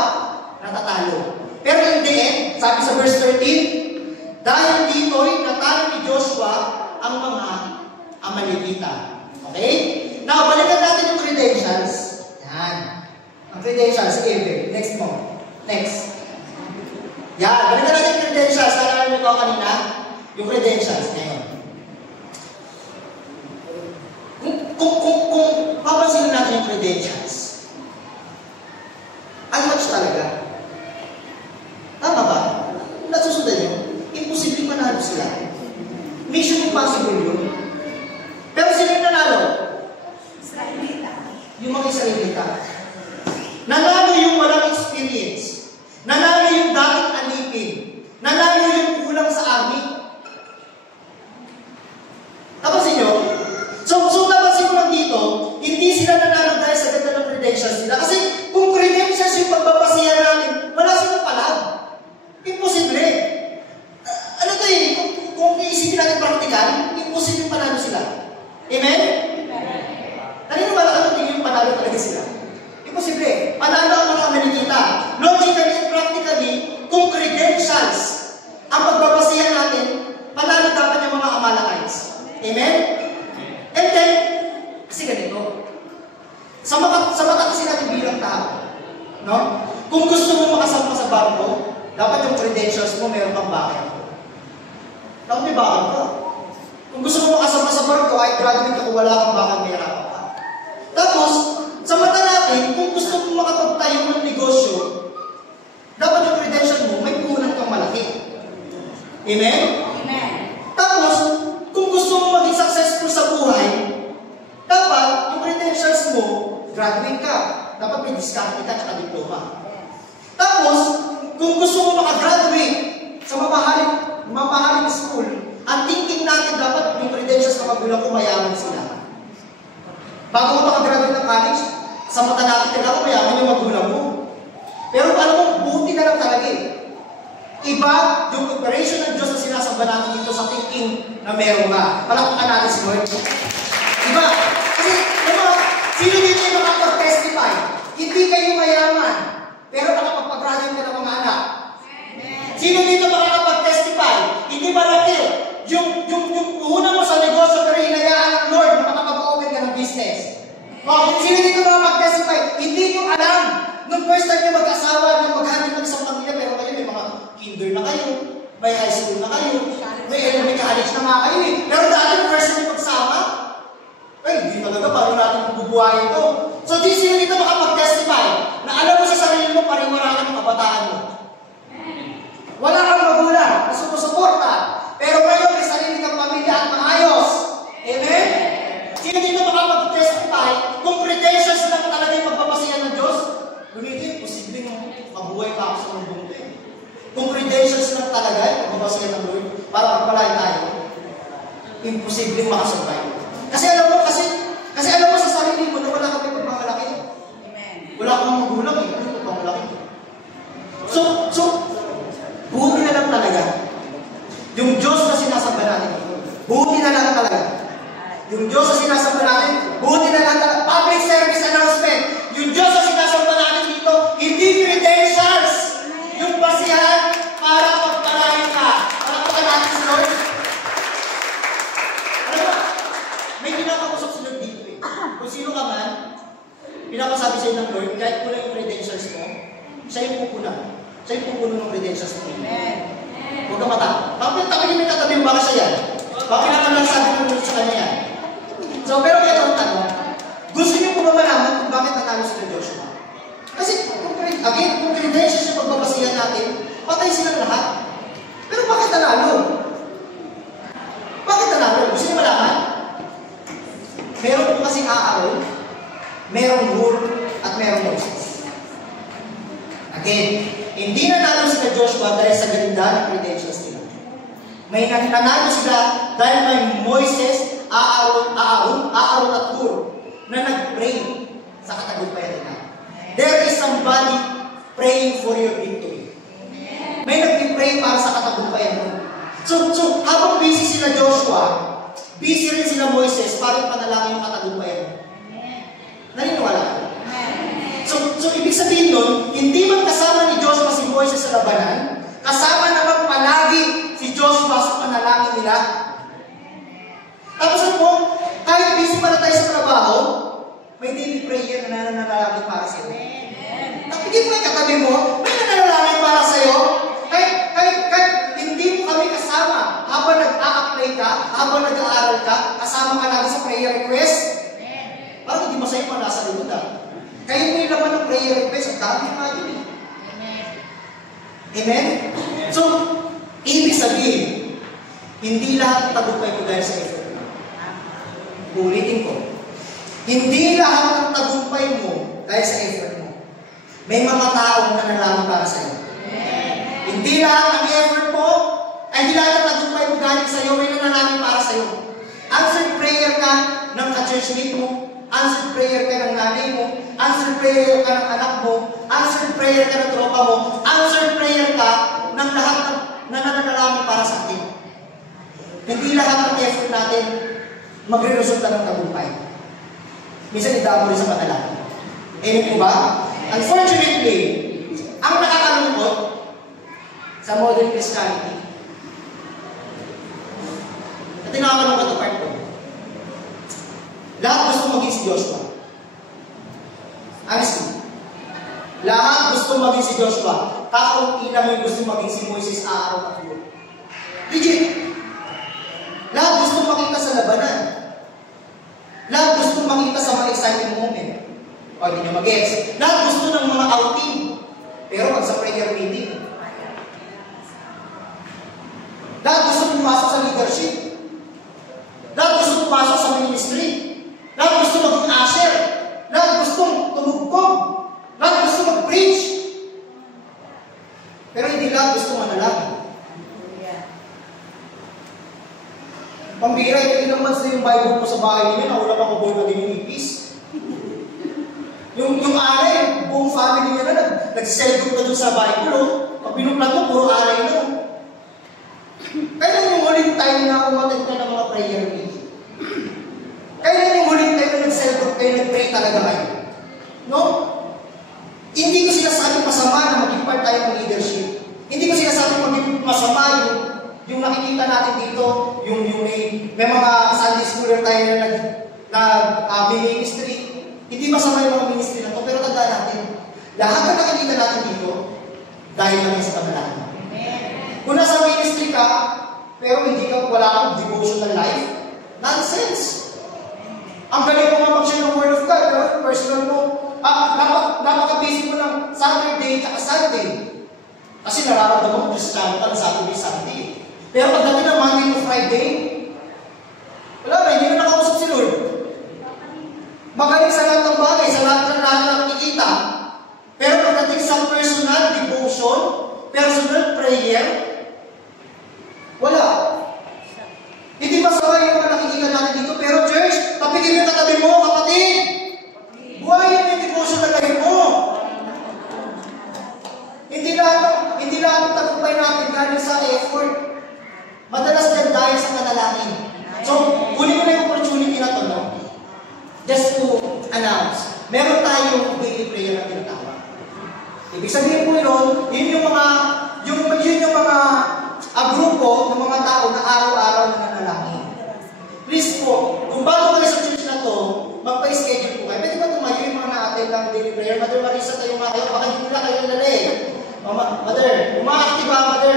natatalo. Pero in the end, sabi sa verse 13, dahil dito'y natalo ni Joshua ang mga Amalekita. Okay? Now, balikan natin yung credentials. Yan. Ang credentials, sige, next mo. Next. Yan, balikan natin yung credentials. Nalala nyo ko kanina? Yung credentials. Ngayon. Kung papansinin natin yung credentials, unmatched talaga. Tama ba? Nasusundan nyo? Imposible manalo sila. Mission impossible yun. Pero sino yung nanalo? Israelita. Yung mga Israelita. Nanalo yung walang experience. Nanalo yung dating alipin. Nanalo yung kulang sa army. Napansin nyo? So napansin ko lang dito, hindi sila nanalo dahil sa ganda ng credentials nila. Kasi kung credentials yung pagbabasihan natin, wala silang palag. Imposible. Ano to eh, kung iisipin natin practical, imposible panalo sila. Amen? Kanino ba ano tingin yung panalo talaga sila? Imposible. Panalo ang mga Amalekita. Logically and practically, kung credentials ang pagbabasihan natin, panalo dapat yung mga Amalekites. Amen? And then, kasi ganito, sa mata kasi natin bilang tao, no? Kung gusto mo makasampa sa barko, dapat yung credentials mo meron kang bakit. Dapat may bakit ka. Kung gusto mo makasampa sa barko, ay graduate ka kung wala kang bakit, may harapan ka. Tapos, sa mata natin, kung gusto mo makapagtayo ng negosyo, dapat yung credentials mo, may puhunan kang malaki. Amen? Amen. Tapos, kung gusto mo maging successful sa buhay, dapat yung credentials mo, graduate ka. Dapat may discount ka at diploma. Tapos, kung gusto mo makagraduate sa mamahaling school, ang thinking natin dapat yung credentials na magulang ko mayaman sila. Bago mo makagraduate ng college, sa mata natin kailangan mayaman yung magulang mo. Pero alam mo, buti na lang talaga eh. Iba yung operation ng Diyos na sinasamba natin dito sa thinking na meron ka. Palakpakan natin si Lord. Diba? Kasi, sino dito yung makapag-testify? Hindi kayo mayaman, pero nakapag-graduate ka ng mga anak. Sino dito makakapag-testify? Hindi malaki. Yung puhunan mo sa negosyo, pero hinayaan ng Lord na makapag-open ka ng business. Sino dito makapag-testify? Hindi first time nyo mag-asawa na maghanap ng isang pamilya, pero kayo may mga kinder na kayo, may high school na kayo, may college na mga kayo eh. Pero dati first time nyo magsama, ay, hindi talaga, paano natin mabubuhayin ito? So, di sino dito makapag-testify na alam mo sa sarili mo, pariwara ka ng kabataan mo. Wala kang magulang na sumusuporta, pero ngayon may sarili kang pamilya at maayos. Amen? Sino dito makapag-testify kung credentials lang talaga yung magbabasihan ng Diyos? Lumitin, posibleng mabuhay pa ako sa mundong ito. Kung credentials lang talaga yung magbabasihan ng Lord para magpalain tayo, imposibleng makasurvive. Kasi alam mo sa sarili mo na wala kang pagmamalaki. Wala kang magulang eh. Ano pagmamalaki? So, buti na lang talaga. Yung Diyos na sinasamba natin. Buti na lang talaga. Yung Diyos na sinasamba natin, buti na lang talaga. Public service announcement. Yung Diyos na sinasamba natin dito, hindi credentials. Yung basihan para pagpalain ka. Para pagpalain si Lord. Alam mo, may pinakausap si Lord dito eh. Kung sino ka man, pinakasabi sa'yo ng Lord, kahit mula yung credentials mo, siya yung pupuna. Siya yung pupuno ng credentials mo. Amen. Huwag ka mata. Bakit tabi yung katabi mo, baka siya yan? Bakit naman sabi ko sa kanya yan? So, pero ito ang tanong. Gusto niyo po ba malaman kung bakit nanalo sila Joshua? Kasi, kung credentials yung pagbabasihan natin, patay silang lahat. Pero bakit nanalo? Bakit nanalo? Gusto niyo malaman? Meron po kasing Aaron, merong Hur, at merong Moses. Again, hindi nanalo sila Joshua dahil sa ganda ng credentials nila. May nanalo sila dahil may Moises, Aaron at Hur na nag-pray sa katagumpayan nila. There is somebody praying for your victory. May nag-pray para sa katagumpayan mo. So, habang busy sila Joshua, busy rin sila Moises para ipanalangin yung katagumpayan mo. Naniniwala ko? So, ibig sabihin nun, hindi man kasama ni Joshua si Moises sa labanan, kasama naman palagi si Joshua sa panalangin nila. Tapos ano, kahit busy pala tayo sa trabaho, may daily prayer na nananalangin para sa iyo. Tapigin mo yung katabi mo, may nananalangin para sa iyo. Kahit hindi mo kami kasama habang nag-a-apply ka, habang nag-aaral ka, kasama ka natin sa prayer request. Parang hindi masaya pa nasa likod ah. Kayo may laman ng prayer request, ang dami nga yun eh. Amen? So, ibig sabihin, hindi lahat ng tagumpay mo dahil sa effort mo. Ulitin ko. Hindi lahat ng tagumpay mo dahil sa effort mo. May mga taong nanalangin para sa iyo. Hindi lahat ng effort mo, ay hindi lahat ng tagumpay mo galing sa iyo, may nanalangin para sa iyo. Answered prayer ka ng ka-churchmate mo, answered prayer ka ng nanay mo, answered prayer ka ng anak mo, answered prayer ka ng tropa mo, answered prayer ka ng lahat na nananalangin para sa atin. Hindi lahat ng effort natin magre-resulta ng tagumpay. Minsan idaan mo rin sa panalangin. Amen po ba? Unfortunately, ang nakakalungkot sa modern Christianity, at nakakalungkot ang part ko, lahat gusto maging si Joshua. Honestly. Lahat gusto maging si Joshua. Kakaunti lang yung gusto maging si Moises, Aaron at Hur. Legit. Lahat gusto makita sa labanan. Lahat gusto makita sa mga exciting moment. O hindi nyo mag-gets. Lahat gusto ng mga outing. Pero pag sa prayer meeting, lahat gusto pumasok sa leadership. Lahat gusto pumasok sa ministry. Lahat gusto maging usher. Lahat gusto tumugtog. Lahat gusto mag-preach. Pero hindi lahat gusto manalangin. Pambira, yung ilang months na yung Bible mo sa bahay niyo, nawala pa mabuhay na din yung ipis. Yung aray, buong family niya na nag-celebrate na dun sa Bible, pag binuklat mo, puro aray na. Kailan yung huling time na umatid ka ng mga prayer meeting? Kailan yung huling time na nag-celebrate kayo, nag-pray talaga kayo? No? Hindi ko sinasabing masama na maging part tayo ng leadership. Hindi ko sinasabing maging masama yung nakikita natin dito, yung may mga Sunday schooler tayo na ministry. Hindi masama yung mga ministry na to, pero tandaan natin, Lahat na nakikita natin dito, dahil lang yan sa kabalahan. Kung nasa ministry ka, pero wala kang devotional life, nonsense. Ang galing mo nga mag-share ng Word of God, pero personal mo, napaka-busy mo ng Saturday at Sunday. Kasi nararamdaman mo, Diyos ka pa Saturday, Sunday. Pero pagdating ng Monday to Friday, wala ba, hindi na nakausap si Lord. Magaling sa lahat ng bagay, sa lahat ng nakikita. Pero pagdating sa personal devotion, personal prayer, wala. Hindi masama yung mga nakikita natin dito, pero church, tapigin yung katabi mo, kapatid. Buhayin yung devotion na life mo. Hindi lahat ng tagumpay natin dahil sa effort. Madalas din dahil sa panalangin. So, kunin mo na yung opportunity na to, no? Just to announce, meron tayong daily prayer na tinatawag. Ibig sabihin po yun yung mga grupo ng mga tao na araw-araw na nanalangin. Please po, kung bago kayo sa church na to, magpa-schedule po kayo. Pwede ba tumayo yung mga na-attend ng daily prayer? Mother Marisa, tayo nga kayo. Baka hindi na kayo nalali. Mother, umaakti ba, Mother?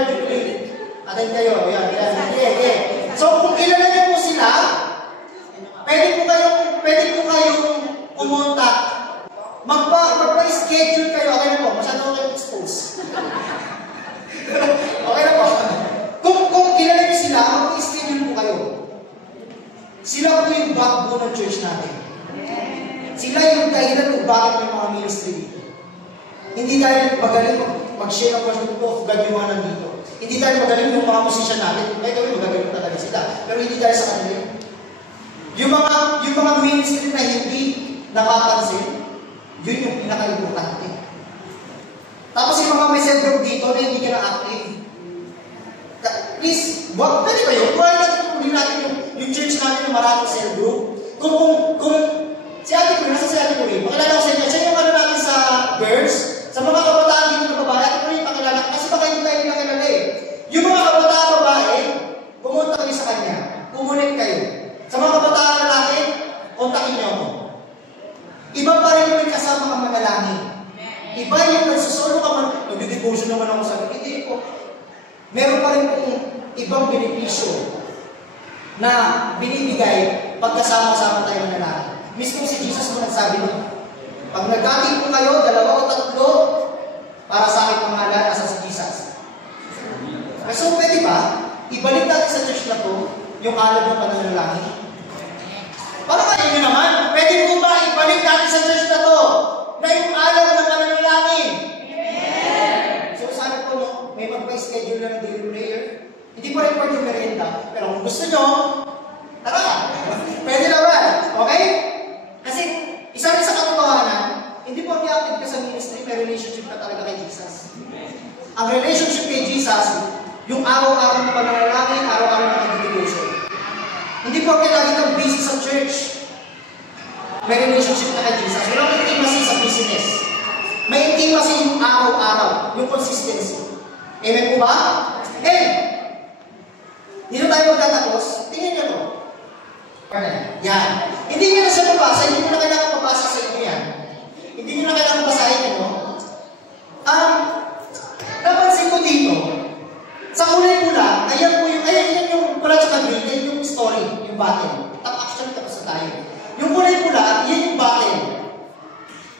Attend kayo. Yan. Okay. So, kung kilala niyo po sila, pwede po kayong umunta. Magpa-schedule kayo. Okay na po. Masyado kayo expose. Okay na po. Kung kilala niyo sila, mag-schedule po kayo. Sila po yung backbone ng church natin. Sila yung dahilan kung bakit may mga ministry dito. Hindi dahil magaling mag-share ng worship of God yung mga nandito. Hindi dahil magaling yung mga musician natin. May gawin, magaling talaga sila. Pero hindi dahil sa kanila. Yung mga ministry na hindi napapansin, yun yung pinaka-importante. Tapos yung mga message group dito na hindi ka na-active. Please, pwede ba yun? Kung natin yung church natin na maraming cell group. Kung si Ate Corinne, nasa si Ate Corinne, makilala ko sa inyo, siya yung natin sa girls, sa mga kabataan dito na babae, Ate Corinne, pakilala, kasi baka hindi tayo nakilala eh. Yung mga kabataan babae, pumunta kayo sa kanya, kumunik kayo. Sa mga kabataan lalaki, kontakin niyo ako. Iba pa rin yung kasama kang manalangin. Iba yung nagsusolo ka man, nag-devotion naman ako sa hindi ko. Meron pa rin kung ibang benepisyo na binibigay pagkasama-sama tayo ng lalaki. Mismo si Jesus mo nagsabi nun, pag nagkating po kayo, 2 o 3, para sa aking pangalan, nasa si Jesus. So, pwede ba, ibalik natin sa church na to, yung alab ng pananalangin? Para kayo nyo naman, pwede po ba ibalik natin sa church na to, na yung alab ng pananalangin? So, sana po, may magpa-schedule na ng daily prayer. Hindi pa rin yung merienda. Pero kung gusto nyo, tara! Pwede naman. Okay? Kasi, isa rin sa katotohanan, hindi po i-active ka sa ministry, may relationship ka talaga kay Jesus. Ang relationship kay Jesus, yung araw-araw na pananalangin, araw-araw na nag-devotion. Hindi po lagi kang busy sa church. May relationship ka kay Jesus. Walang intimacy sa business. May intimacy yung araw-araw, yung consistency. Amen po ba? Dito tayo magtatapos. Tingnan niyo to. Yan. Hindi niyo na siya mabasa. Hindi mo na kailangan mabasa sa inyo yan. Hindi niyo na kailangan basahin ano. Napansin ko dito, sa kulay pula, ayan yung pula tsaka green, ayan yung story, yung battle. Actually, tapos na tayo. Yung kulay pula, yan yung battle.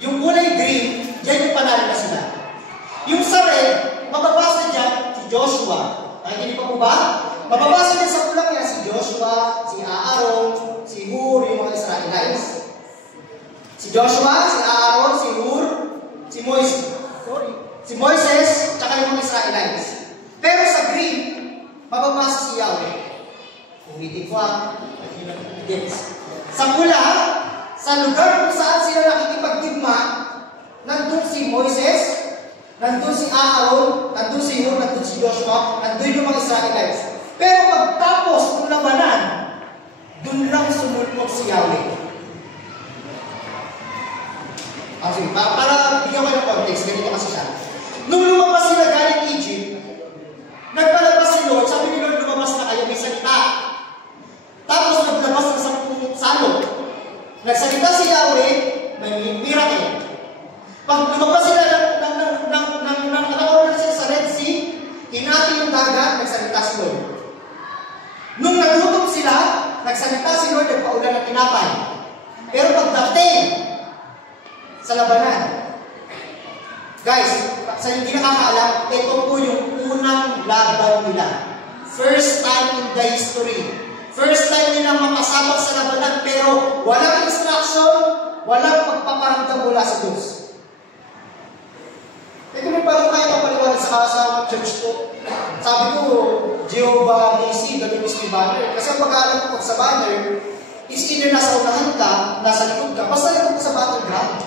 Yung kulay green, yan yung panalo na sila. Yung sa red, mababasa dyan si Joshua. Nakikinig pa po ba? Mababasa din sa pulang yan si Joshua, si Aaron, si Hur, yung mga Israelites. Si Joshua, si Aaron, si Hur, si Moises, tsaka yung mga Israelites. Pero sa green, mababasa si Yahweh. Ulitin ko sa pula, sa lugar kung saan sila nakikipagdigma, nandun si Moises, nandun si Aaron, nandun si Hur, nandun si Joshua, nandun yung mga Israelites. Pero pagtapos ng labanan, dun lang sumulpot si Yahweh. Okay, para bigyan ko ng context, ganito kasi siya. Nung lumabas sila galing Egypt, nagpalabas si Lord, sabi ni Lord, lumabas na kayo, may salita. Tapos naglabas ng 10 salot. Nagsalita si Yahweh, may miracle. Pag lumabas sila ng Tinati yung dagat, nagsalita si Lord. Nung nagutom sila, nagsalita si Lord, nagpaulan ng tinapay. Pero pagdating sa labanan, guys, sa hindi nakakaalam, ito po yung unang laban nila. First time in the history. First time nilang mapasabak sa labanan, pero walang instruction, walang pagpaparamdam mula sa Diyos. Ito rin parang kaya paliwanag sa church ko. Sabi ko, Jehovah Nisi, God is my banner. Kasi ang pag-aalam ko sa banner, is either nasa unahan ka, nasa likod ka, basta likod ka sa battleground.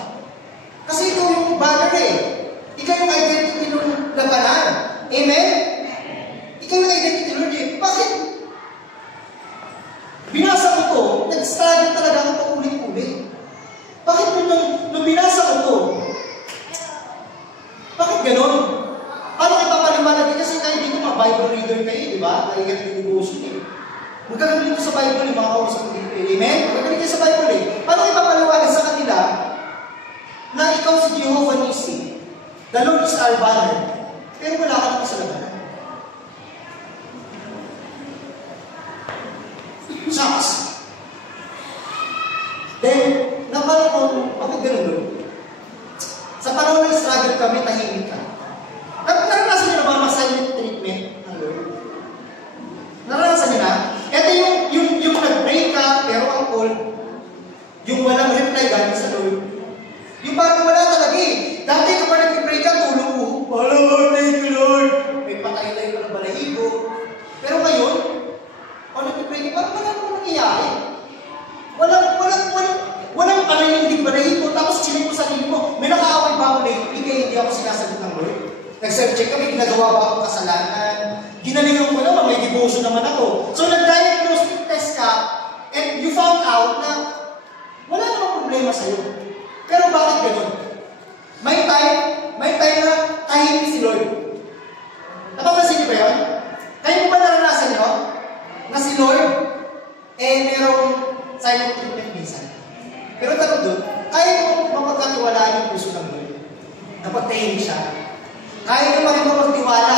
Kasi ito yung banner eh. Ikaw yung identity ng labanan. Amen? Ikaw yung identity Lord eh. Bakit? Binasa ko to, nag-struggle talaga ako paulit-ulit. Bakit nung binasa ko to, bakit ganon? Paano kayo papaliwanag? Kasi kayo dito mga Bible reader kayo, di ba? Kaya ganito yung devotion eh. Magkagaling dito sa Bible eh, mga kausap ko dito eh. Amen? Magkagaling dito sa Bible eh. Paano kayo papaliwanag sa kanila na ikaw si Jehovah Nisi, the Lord is our banner, pero wala ka naman sa labanan? Shucks. Then, napala ko, bakit ganun doon? Sa panahon ng struggle kami, tahimik ka. Naranasan niyo na ba mag-silent treatment ng Lord? Naranasan niyo na? Ito yung nag-pray ka, pero ang call, yung walang reply galing sa Lord. Yung parang wala talaga eh. Dati kapag nag-pray ka, tulong mo. Lord, thank you Lord. May patay-tay pa ng balahibo. Pero ngayon, kung nag-pray ka, parang wala naman nangyayari. Walang pananindig balahibo. Tapos chinig mo sa sarili mo, may nakaaway ba ako lately kaya hindi ako sinasagot ng Lord? Nag-self-check kami, ginagawa ba akong kasalanan? Ginalingan ko naman, may devotion naman ako. So nag-diagnostic test ka, and you found out na wala namang problema sa'yo. Pero bakit gano'n? May time na tahimik si Lord. Napapansin niyo ba yun? Kayo mo ba naranasan nyo na si Lord, merong silent treatment minsan? Pero tanong doon, kaya mo mapagkatiwalaan yung puso ng Lord? Napagtahimik siya. Kaya nyo pa rin ba magtiwala?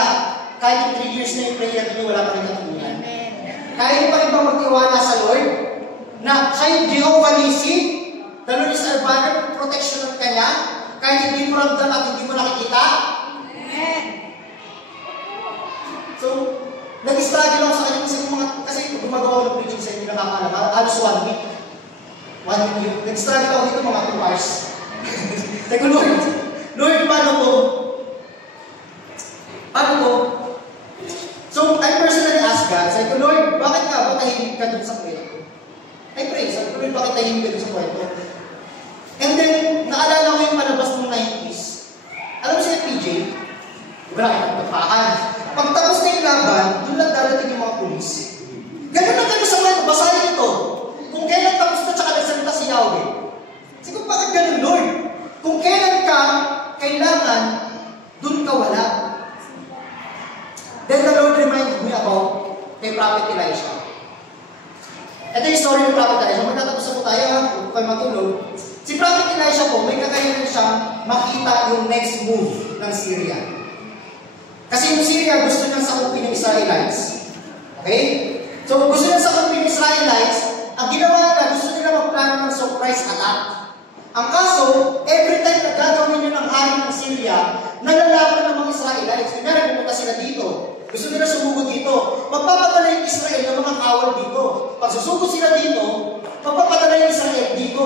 Kahit yung 3 years na yung prayer nyo, wala pa rin katuloyan. Kaya nyo pa rin ba magtiwala sa Lord? Na siya yung Jehovah Nisi, the Lord is our banner, protection ng Kanya, kahit hindi mo ramdam at hindi mo nakikita? Amen. So, nag-struggle ako sa kanya kasi gumagawa ng preaching sa inyo nakakaalam, halos 1 week. 1 week yun. Nag-struggle ako dito mga 2 hours. Sabi ko, Lord, paano to? Paano to? So, I personally asked God, sabi ko, Lord, bakit nga ba tahimik ka dun sa kwento? I pray, sabi ko, Lord, bakit tahimik ka dun sa kwento? And then, naalala ko yung palabas ng 90s. Alam mo siya, PJ? Grabe ang tapahan. Pagtapos na yung laban, doon lang darating yung mga pulis. Ganun lang kayo sa kwento, basahin ito. Kung kailan tapos na, tsaka nagsalita si Yahweh. Siguro, bakit ganun, Lord? Kung kailan ka, kailangan, doon ka wala. Then the Lord reminded me about kay Prophet Elisha. Ito yung story ng Prophet Elisha. Magtatapos na po tayo, kung kayo matulog. Si Prophet Elisha po, may kakayanan siyang makita yung next move ng Syria. Kasi yung Syria, gusto niyang sakupin yung Israelites. Okay? So, gusto niyang sakupin yung Israelites, ang ginawa nila, gusto nila magplano ng surprise attack. Ang kaso, every time na gagawin niyo ng hari ng Syria, nalalaman ng mga Israelites. Kunyari, pumunta sila dito. Gusto nila sumugod dito. Magpapadala yung Israel ng mga kawal dito. Pag susugod sila dito, magpapadala yung Israel dito.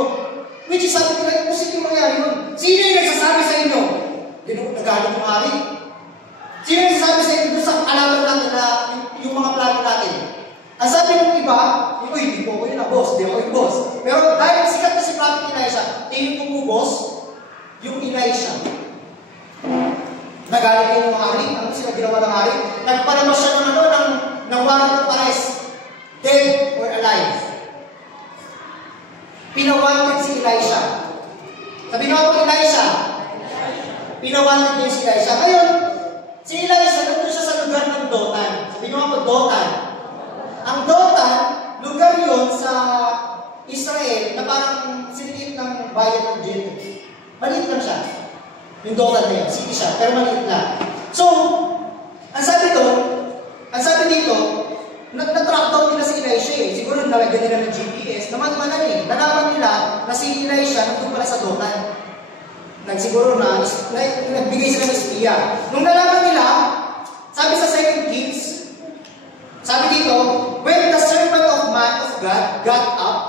Which is sabi nila, imposible mangyari yun. Sino yung nagsasabi sa inyo? Nagalit yung hari. Sino yung nagsasabi sa inyo sa alaman natin na yung mga plano natin? Ang sabi ng iba, hindi po ako yun na boss, hindi ako yung boss. Pero dahil sikat na si Prophet Elisha, tingin ko po boss, yung Elisha. Nagalit yung mga hari. Ano sila ginawa ng hari? Nagpalabas siya ng warrant of arrest. Dead or alive. Pinawanted si Elisha. Sabi nga po, Elisha. Pinawanted niya si Elisha. Ngayon, si Elisha, nandun siya sa lugar ng Dotan. Sabi nga po, Dotan. Ang Dotan, lugar yun sa Israel na parang siniliit ng bayan ng Jericho. Maliit lang siya. Yung Dotan na yun, city siya, pero maliit lang. So, Ang sabi dito, na-track down nila si Elisha eh. Siguro nalagyan nila ng GPS. Naman eh. Nalaman nila na si Elisha nandun pala sa Dotan. Siguro nagbigay sila ng espiya. Nung nalaman nila, sabi sa 2 Kings, sabi dito, when the servant of man of God got up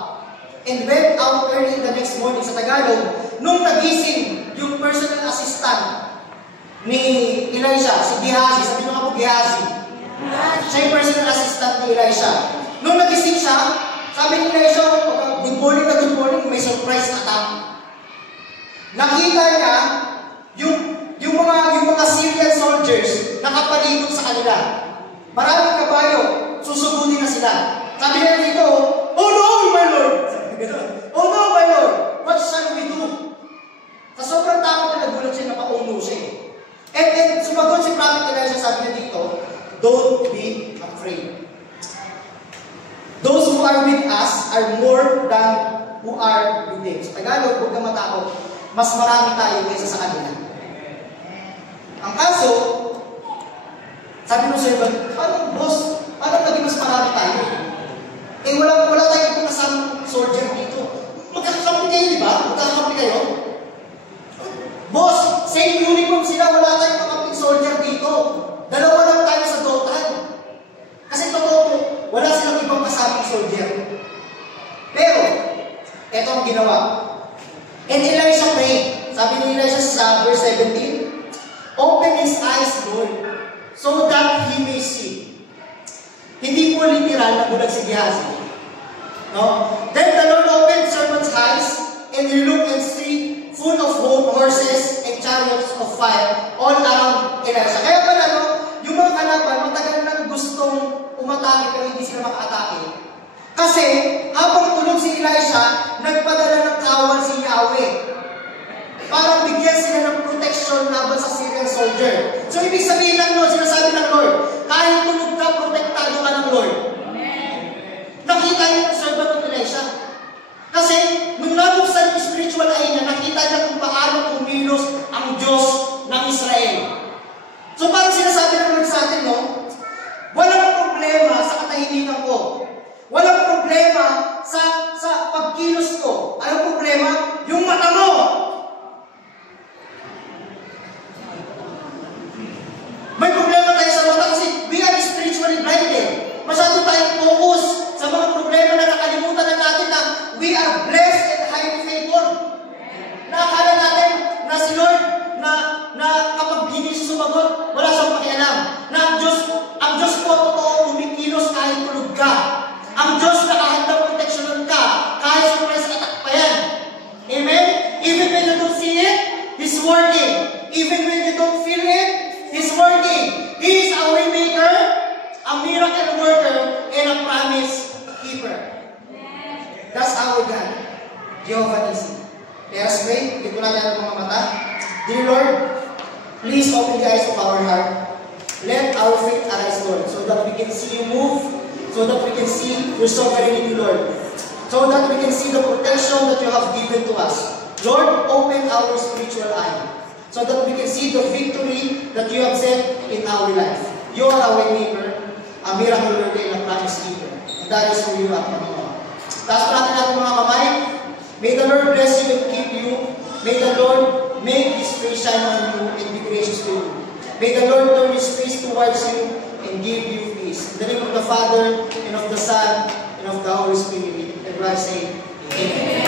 and went out early the next morning, sa Tagalog, nung nagising yung personal assistant ni Elisha, si Gehazi, sabi nyo nga po Gehazi, siya yung personal assistant ni Elisha. Nung nagising siya, sabi ni Elisha, good morning, may surprise attack. Nakita niya yung mga Syrian soldiers nakapaligod sa kanila. Maraming kabayo, susugutin na sila. Sabi niya dito, oh no, my Lord! Oh no, my Lord! What shall we do? Sa sobrang takot na nagulat siya, napauno siya. And sumagot si Prophet Elisha, sabi niya dito, don't be afraid. Those who are with us are more than who are with them. Sa Tagalog, huwag kang matakot. Mas marami tayo kaysa sa kanila. Ang kaso, sabi mo sa'yo, boss, paano naging mas marami tayo? Eh, wala tayong ibang kasamang soldier dito. Magkakakampi kayo, di ba? Magkakakampi kayo? Boss, same uniform sila, wala tayong kakamping soldier dito. Dalawa lang tayo sa Dotan. Kasi totoo po, wala silang ibang kasamang soldier. Pero, eto ang ginawa. And Elisha prayed. Sabi ni Elisha sa verse 17, open his eyes, Lord, so that he may see. Hindi po literal na bulag si Gehazi. No? Then the Lord opened servant's eyes, and he looked and see full of horses and chariots of fire all around Elisha. Kaya pala, no, yung mga kalaban, matagal na gustong umatake pero hindi sila maka-atake. Kasi, habang tulog si Elisha, nagpadala ng kawal si Yahweh para bigyan sila ng protection laban sa Syrian soldier. So, ibig sabihin ng Lord, sinasabi ng Lord, kahit tulog ka, protektado ka ng Lord. Nakita niyo ang servant ng Elisha. Kasi, nung nabuksan yung spiritual eye niya, nakita niya kung paano kumilos ang Diyos ng Israel. So, parang sinasabi ng Lord sa atin, no? Walang problema sa katahimikan ko. Walang problema sa pagkilos ko. Anong problema? Yung mata mo. May problema tayo sa mata kasi we are spiritually blinded. Masyado tayong focus sa mga problema na nakalimutan na natin na we are blessed and highly favored. Nakakala natin na si Lord na kapag hindi siya sumagot, wala siyang pakialam. Na ang Diyos po totoo umikilos kahit tulog ka. Ang Diyos nakahandang proteksyonan ka kahit surprise attack pa yan. Amen? Even when you don't see it, He's working. Even when you don't feel it, He's working. He is a way maker, a miracle worker, and a promise keeper. That's our God. Jehovah Nissi. Let us pray. Ito natin ang mga mata. Dear Lord, please open the eyes of our heart. Let our faith arise, Lord, so that we can see you move, so that we can see your sovereignty, Lord. So that we can see the protection that you have given to us. Lord, open our spiritual eye. So that we can see the victory that you have set in our life. You are our maker, a miracle worker, and a promise keeper. And that is who you are, Panginoon. Taas pa natin mga kamay. May the Lord bless you and keep you. May the Lord make His face shine on you and be gracious to you. May the Lord turn His face towards you and give you peace. In the name of the Father, and of the Son, and of the Holy Spirit. Everybody say, Amen.